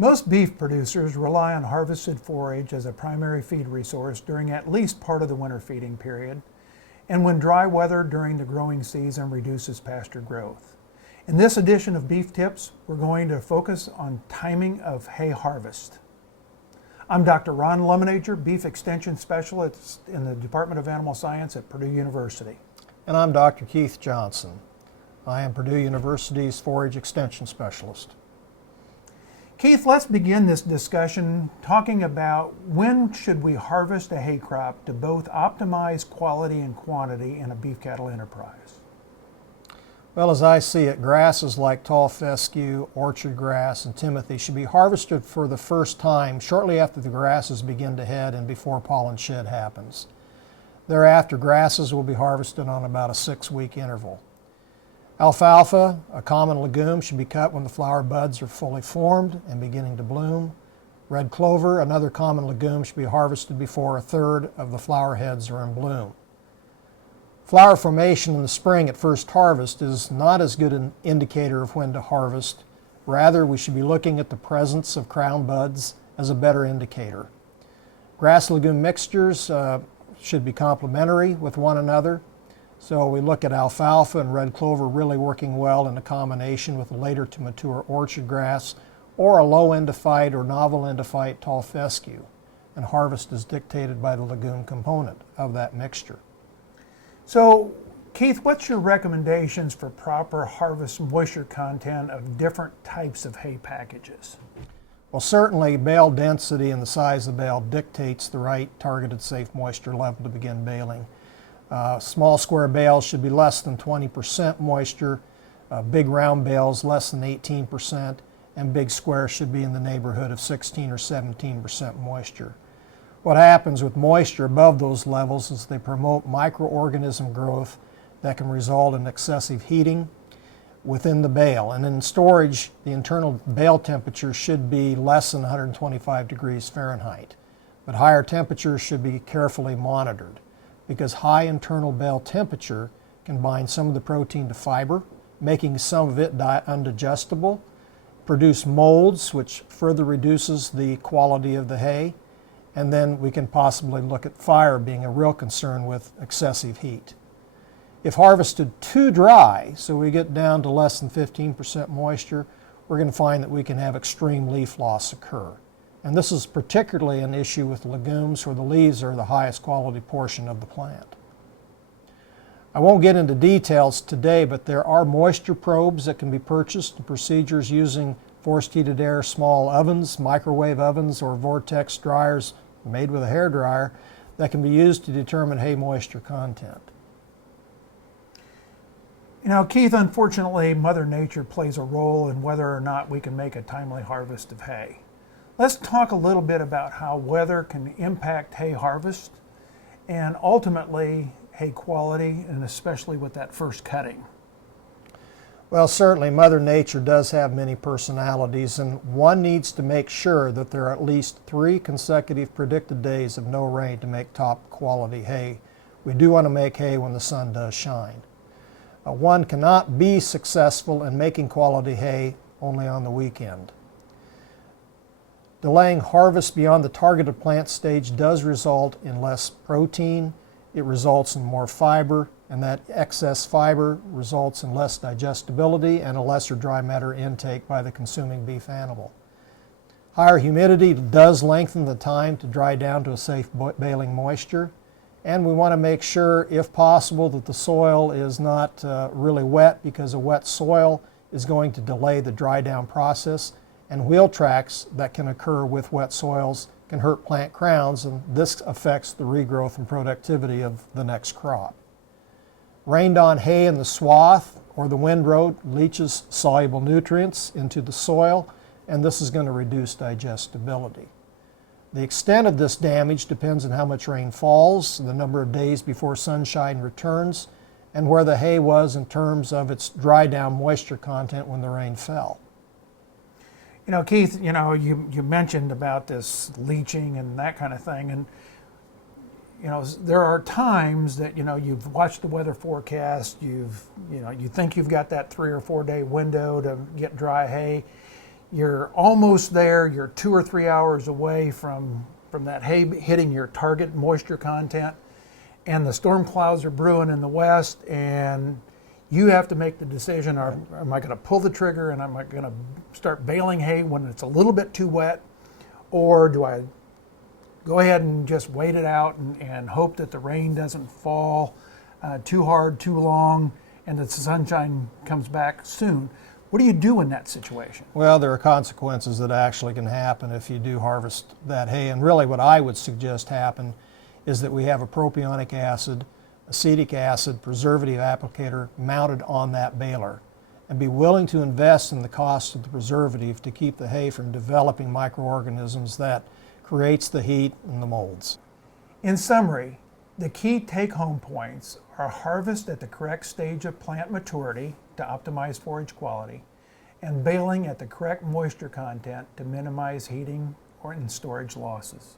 Most beef producers rely on harvested forage as a primary feed resource during at least part of the winter feeding period, and when dry weather during the growing season reduces pasture growth. In this edition of Beef Tips, we're going to focus on timing of hay harvest. I'm Dr. Ron Lemonager, Beef Extension Specialist in the Department of Animal Science at Purdue University. And I'm Dr. Keith Johnson. I am Purdue University's Forage Extension Specialist. Keith, let's begin this discussion talking about when should we harvest a hay crop to both optimize quality and quantity in a beef cattle enterprise. Well, as I see it, grasses like tall fescue, orchard grass, and timothy should be harvested for the first time shortly after the grasses begin to head and before pollen shed happens. Thereafter, grasses will be harvested on about a 6-week interval. Alfalfa, a common legume, should be cut when the flower buds are fully formed and beginning to bloom. Red clover, another common legume, should be harvested before a third of the flower heads are in bloom. Flower formation in the spring at first harvest is not as good an indicator of when to harvest. Rather, we should be looking at the presence of crown buds as a better indicator. Grass legume mixtures should be complementary with one another. So we look at alfalfa and red clover really working well in a combination with a later to mature orchard grass or a low endophyte or novel endophyte tall fescue. And harvest is dictated by the legume component of that mixture. So, Keith, what's your recommendations for proper harvest moisture content of different types of hay packages? Well, certainly bale density and the size of the bale dictates the right targeted safe moisture level to begin baling. Small square bales should be less than 20% moisture, big round bales less than 18%, and big squares should be in the neighborhood of 16 or 17% moisture. What happens with moisture above those levels is they promote microorganism growth that can result in excessive heating within the bale. And in storage, the internal bale temperature should be less than 125 degrees Fahrenheit. But higher temperatures should be carefully monitored because high internal bale temperature can bind some of the protein to fiber, making some of it undigestible, produce molds, which further reduces the quality of the hay, and then we can possibly look at fire being a real concern with excessive heat. If harvested too dry, so we get down to less than 15% moisture, we're going to find that we can have extreme leaf loss occur. And this is particularly an issue with legumes where the leaves are the highest quality portion of the plant. I won't get into details today, but there are moisture probes that can be purchased and procedures using forced heated air small ovens, microwave ovens, or vortex dryers made with a hair dryer that can be used to determine hay moisture content. You know, Keith, unfortunately, Mother Nature plays a role in whether or not we can make a timely harvest of hay. Let's talk a little bit about how weather can impact hay harvest and ultimately hay quality, and especially with that first cutting. Well, certainly Mother Nature does have many personalities, and one needs to make sure that there are at least 3 consecutive predicted days of no rain to make top quality hay. We do want to make hay when the sun does shine. One cannot be successful in making quality hay only on the weekend. Delaying harvest beyond the targeted plant stage does result in less protein. It results in more fiber, and that excess fiber results in less digestibility and a lesser dry matter intake by the consuming beef animal. Higher humidity does lengthen the time to dry down to a safe baling moisture, and we want to make sure, if possible, that the soil is not really wet, because a wet soil is going to delay the dry down process, and wheel tracks that can occur with wet soils can hurt plant crowns, and this affects the regrowth and productivity of the next crop. Rained on hay in the swath or the windrow leaches soluble nutrients into the soil, and this is going to reduce digestibility. The extent of this damage depends on how much rain falls, the number of days before sunshine returns, and where the hay was in terms of its dry down moisture content when the rain fell. You know, Keith, you mentioned about this leaching and that kind of thing, and there are times that you've watched the weather forecast, you think you've got that 3 or 4 day window to get dry hay. you're almost there, you're 2 or 3 hours away from that hay hitting your target moisture content, and the storm clouds are brewing in the west, and you have to make the decision, am I going to pull the trigger and am I going to start baling hay when it's a little bit too wet, or do I go ahead and just wait it out and hope that the rain doesn't fall too hard, too long, and that the sunshine comes back soon? What do you do in that situation? Well, there are consequences that actually can happen if you do harvest that hay. And really what I would suggest happen is that we have a propionic acid, acetic acid, preservative applicator mounted on that baler, and be willing to invest in the cost of the preservative to keep the hay from developing microorganisms that creates the heat and the molds. In summary, the key take-home points are harvest at the correct stage of plant maturity to optimize forage quality, and baling at the correct moisture content to minimize heating or storage losses.